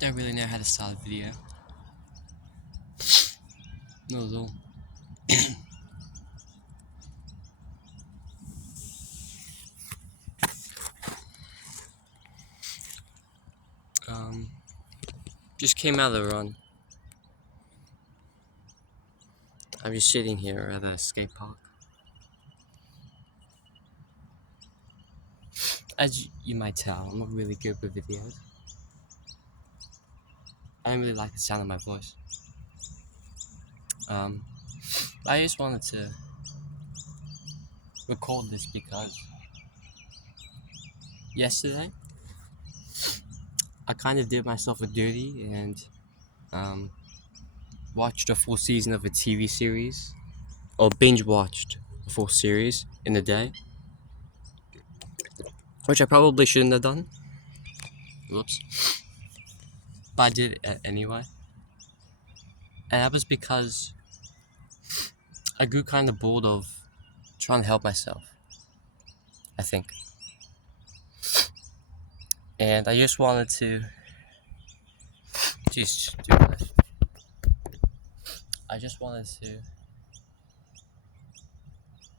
Don't really know how to start a video. Not at all. Um, just came out of the run. I'm just sitting here at a skate park. As you might tell, I'm not really good with videos. I don't really like the sound of my voice. Um, I just wanted to record this because yesterday I kind of did myself a dirty and um, watched a full season of a TV series, or binge watched a full series in a day, which I probably shouldn't have done. Whoops. But I did it anyway. And that was because I grew kind of bored of trying to help myself, I think. And I just wanted to just do this. I just wanted to,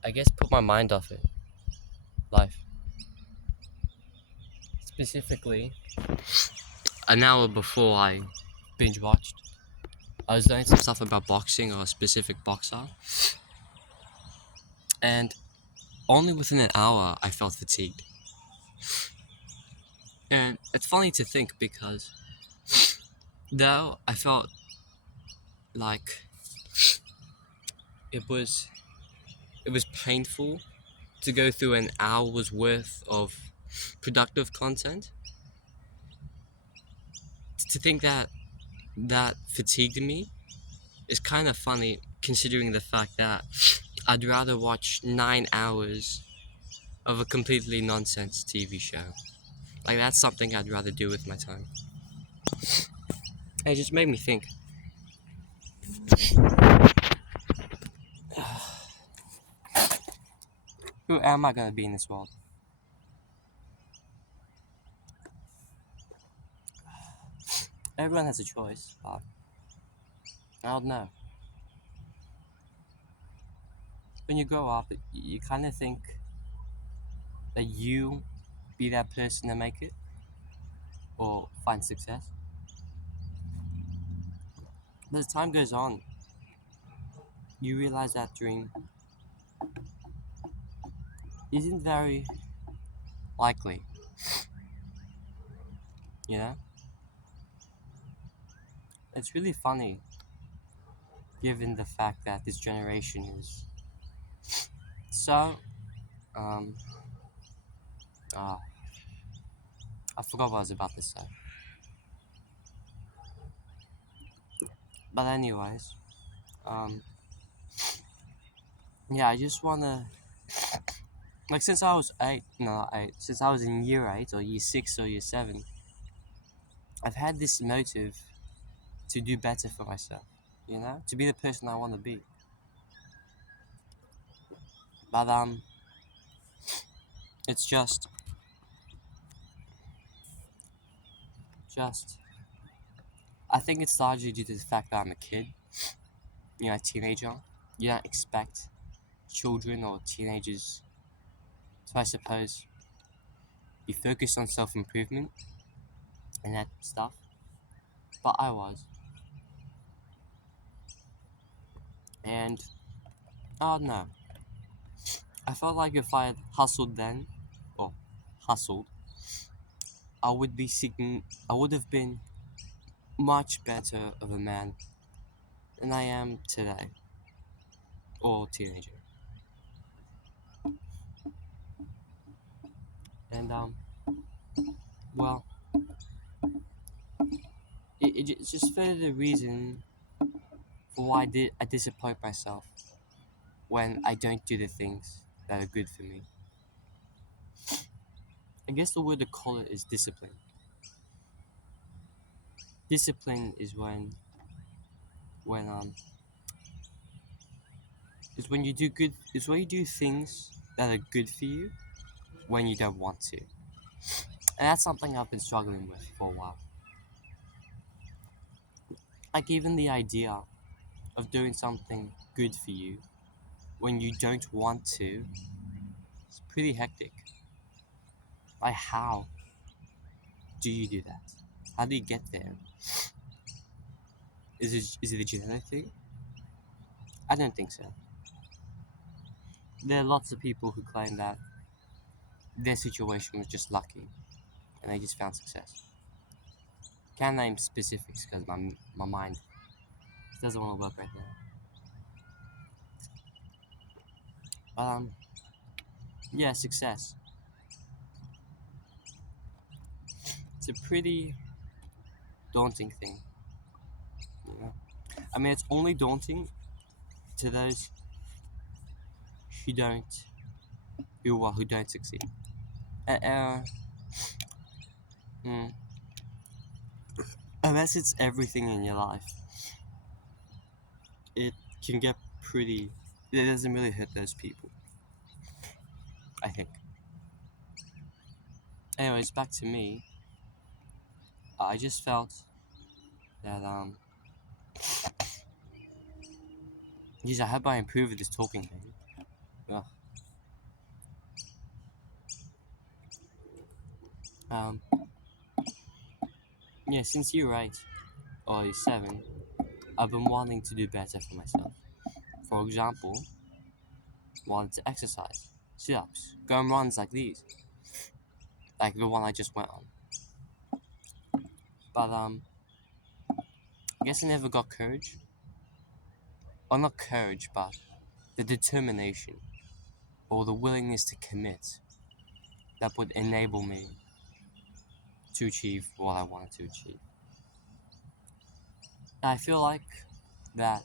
I guess, put my mind off it. Life. Specifically, an hour before I binge watched, I was doing some stuff about boxing or a specific boxer. And only within an hour, I felt fatigued. And it's funny to think because though I felt like it was painful to go through an hour's worth of productive content. To think that that fatigued me is kind of funny considering the fact that I'd rather watch 9 hours of a completely nonsense TV show. Like, that's something I'd rather do with my time. It just made me think. Who am I gonna be in this world? Everyone has a choice, but I don't know. When you grow up, you kind of think that you be that person to make it or find success. But as time goes on, you realize that dream isn't very likely, you know? It's really funny given the fact that this generation is so, um, uh, I forgot what I was about to say. But anyways, um, yeah, I just wanna, like, since I was since I was in year 8 or year 6 or year 7, I've had this motive to do better for myself, you know? To be the person I want to be. But, it's just, I think it's largely due to the fact that I'm a kid, you know, a teenager. You don't expect children or teenagers to, I suppose, be focused on self-improvement and that stuff. But I was. And, I don't know. I felt like if I had hustled then, or hustled, I would have been much better of a man than I am today, or teenager. And, well, it's just further the reason for why I disappoint myself when I don't do the things that are good for me. I guess the word to call it is discipline. Discipline is when is when you do good is when you do things that are good for you when you don't want to. And that's something I've been struggling with for a while. Like, even the idea of doing something good for you when you don't want to, it's pretty hectic. Like, how do you do that? How do you get there? Is it a genetic thing? I don't think so. There are lots of people who claim that their situation was just lucky and they just found success. Can't name specifics because my mind doesn't want to work right now. But yeah, success. It's a pretty daunting thing. You know? I mean, it's only daunting to those who don't who don't succeed. Uh, uh, mm, unless it's everything in your life, it can get pretty. It doesn't really hit those people, I think. Anyways, back to me. I just felt that geez, I hope I improve with this talking thing. Ugh. Um, yeah, since you're 8 or you're 7, I've been wanting to do better for myself. For example, wanted to exercise, sit-ups, go on runs like these, like the one I just went on. But I guess I never got courage, or not courage, but the determination or the willingness to commit that would enable me to achieve what I wanted to achieve. And I feel like that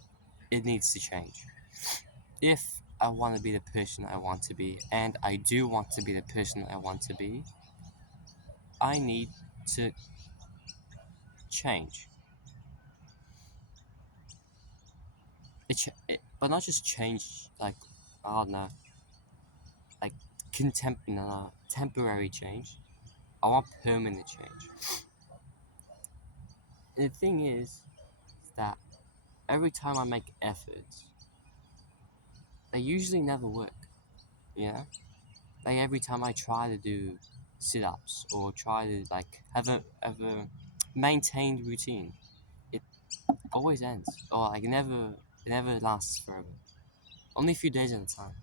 it needs to change. If I want to be the person I want to be, and I do want to be the person I want to be, I need to change. But not just change, like, I don't know, like temporary change. I want permanent change. And the thing is that every time I make efforts, they usually never work. You know, like every time I try to do sit-ups or try to like have a maintained routine, it always ends, or like it never lasts forever. Only a few days at a time.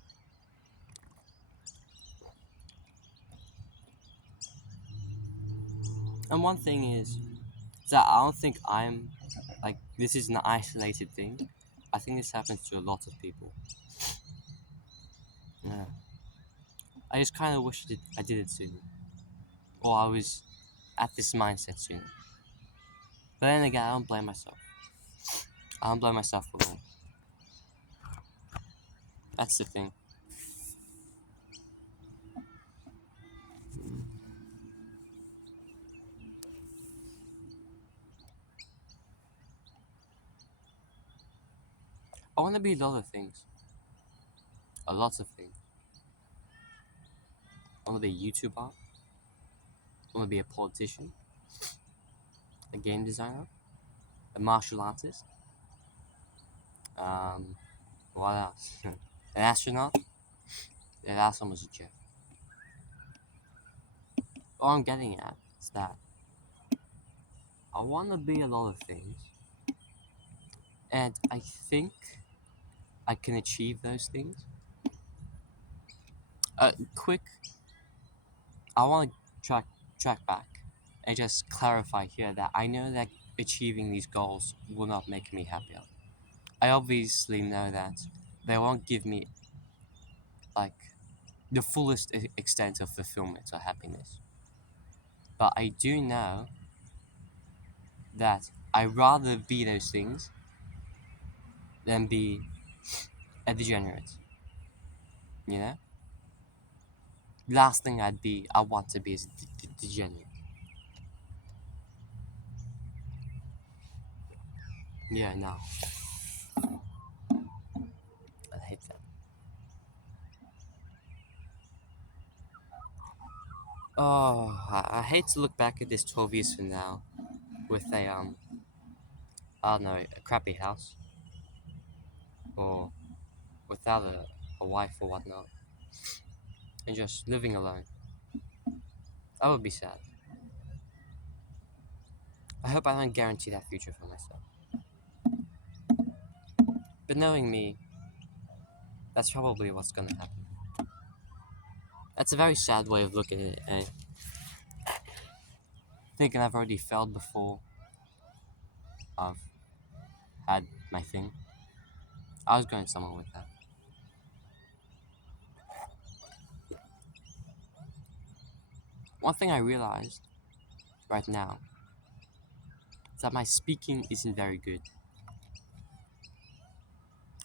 And one thing is that I don't think I'm like this is an isolated thing. I think this happens to a lot of people. Yeah. I just kind of wish I did it sooner, or I was at this mindset sooner. But then again, I don't blame myself. I don't blame myself at all. That's the thing. I want to be a lot of things. A lot of things. I want to be a YouTuber. I want to be a politician, a game designer, a martial artist. Um, what else? An astronaut. Yeah, that's almost a joke. All I'm getting at is that I want to be a lot of things, and I think I can achieve those things. Quick, I want to track back and just clarify here that I know that achieving these goals will not make me happier. I obviously know that they won't give me like the fullest extent of fulfillment or happiness. But I do know that I'd rather be those things than be a degenerate. You know? Last thing I want to be is a degenerate. Yeah, no. I hate that. Oh, I hate to look back at this 12 years from now with a I don't know, a crappy house, or without a wife or whatnot, and just living alone. I would be sad. I hope I don't guarantee that future for myself. But knowing me, that's probably what's gonna happen. That's a very sad way of looking at it, eh? Thinking I've already failed before I've had my thing. I was going somewhere with that. One thing I realized right now is that my speaking isn't very good.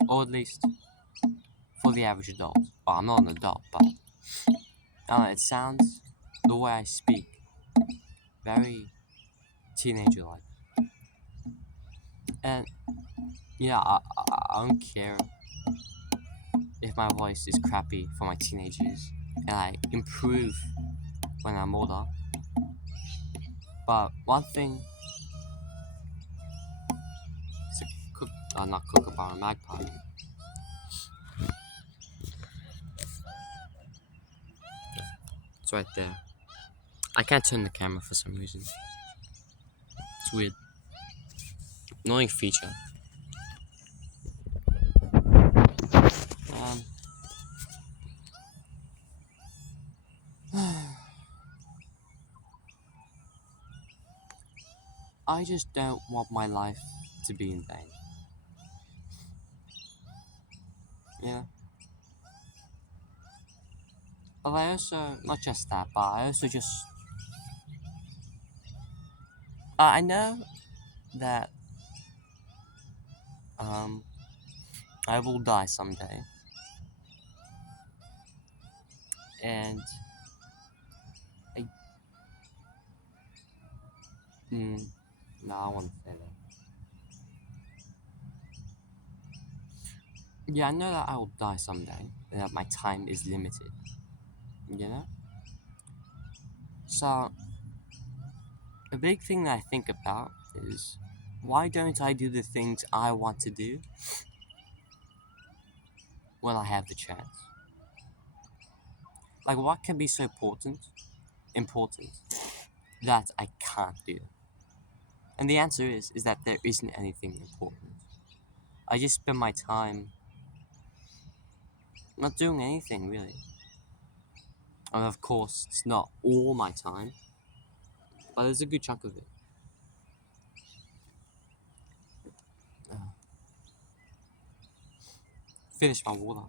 Or at least for the average adult. Well, I'm not an adult, but I don't know, it sounds, the way I speak, very teenager like. And yeah, I don't care if my voice is crappy for my teenage years and I improve when I'm older. But one thing, it's a not kookaburra, a magpie. It's right there. I can't turn the camera for some reason. It's weird. Annoying feature. Um, I just don't want my life to be in vain. Yeah. But I also, not just that, but I also just, I know that um, I will die someday. And I, mm, no, I want to say that. Yeah, I know that I will die someday, and that my time is limited, you know? So, a big thing that I think about is why don't I do the things I want to do when I have the chance? Like, what can be so important that I can't do? And the answer is that there isn't anything important. I just spend my time not doing anything really. And of course, it's not all my time, but there's a good chunk of it. Uh, Finish my water.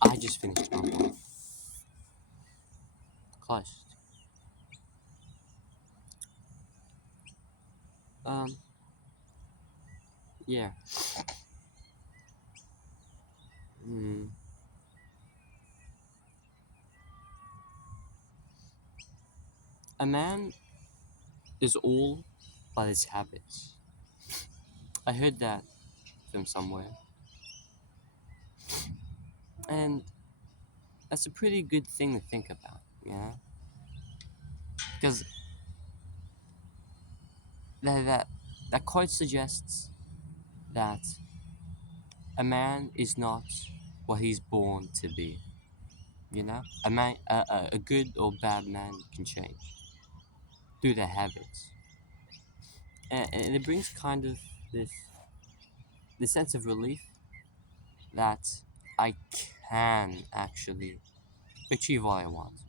I just finished my water. Close. Um, yeah. Hmm. A man is all but his habits. I heard that from somewhere. And that's a pretty good thing to think about, you know? Because that quote suggests that a man is not what he's born to be. You know, a good or bad man can change through their habits, and it brings kind of this this sense of relief that I can actually achieve what I want,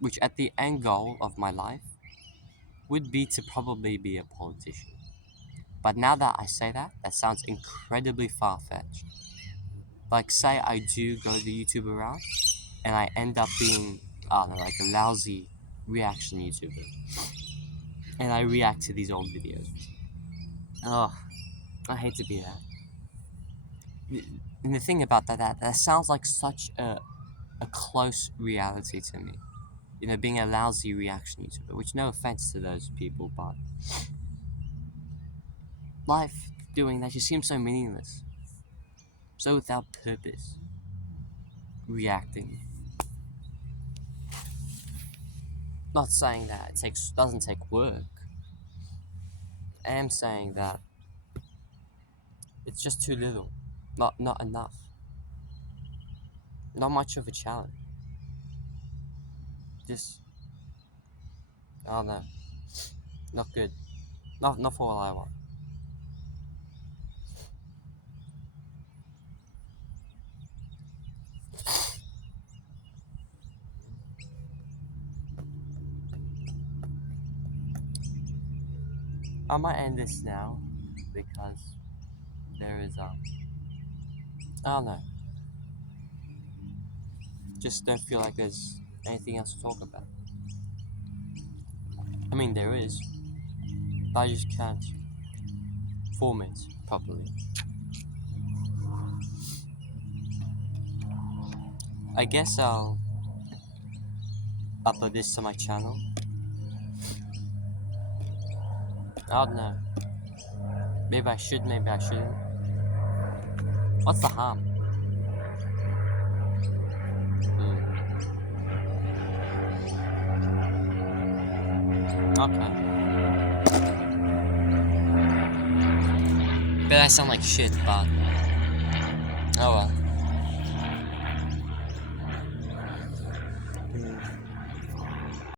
which at the end goal of my life would be to probably be a politician. But now that I say that, that sounds incredibly far fetched. Like, say I do go the YouTuber route, and I end up being, I don't know, like a lousy reaction YouTuber, and I react to these old videos. Oh, I hate to be that. And the thing about that sounds like such a close reality to me. You know, being a lousy reaction YouTuber, which no offense to those people, but life doing that just seems so meaningless, so without purpose. Reacting. Not saying that it doesn't take work, am saying that it's just too little, not enough, not much of a challenge. Just I don't know, not good, not for what I want. I might end this now because there is I don't know. Just don't feel like there's anything else to talk about. I mean there is, but I just can't form it properly. I guess I'll upload this to my channel. I don't know. Maybe I should, maybe I shouldn't. What's the harm? Okay. Bet I sound like shit, but oh well.